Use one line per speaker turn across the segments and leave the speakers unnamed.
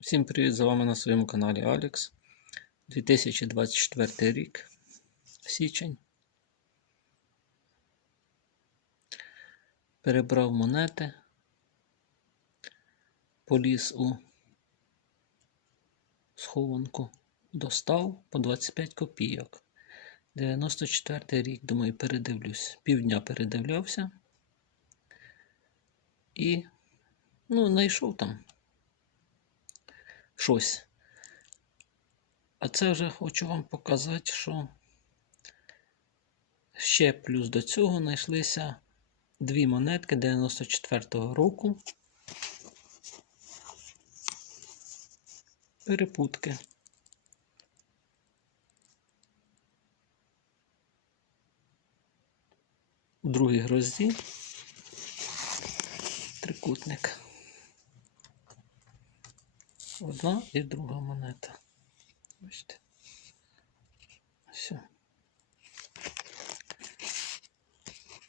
Всім привіт! З вами на своєму каналі Алекс. 2024 рік, січень. Перебрав монети, поліз у схованку, достав по 25 копійок. 94 рік, думаю, передивлюсь. Півдня передивлявся. І, ну, знайшов там щось. А це вже хочу вам показати, що ще плюс до цього знайшлися дві монетки 94-го року. Перепутки. У другій грозі трикутник. Одна і друга монета. Бачите. Все.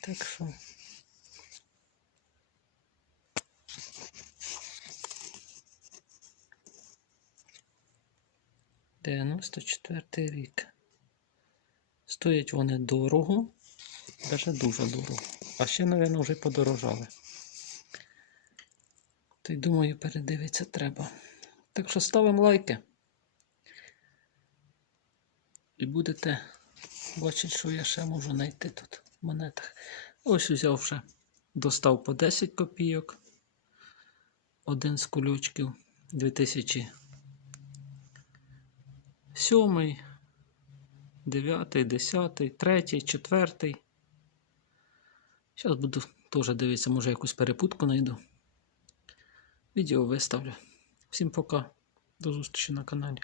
Так що. Дев'яносто четвертий рік. Стоять вони дорого, навіть дуже дорого. А ще, мабуть, вже подорожали. Та й думаю, передивитися треба. Так що ставимо лайки. І будете бачити, що я ще можу знайти тут в монетах. Ось взяв вже, достав по 10 копійок. Один з кульочків 2007, 9, 10, 3, 4. Зараз буду теж дивитися, може якусь перепутку знайду. Відео виставлю. Всім пока. До зустрічі на каналі.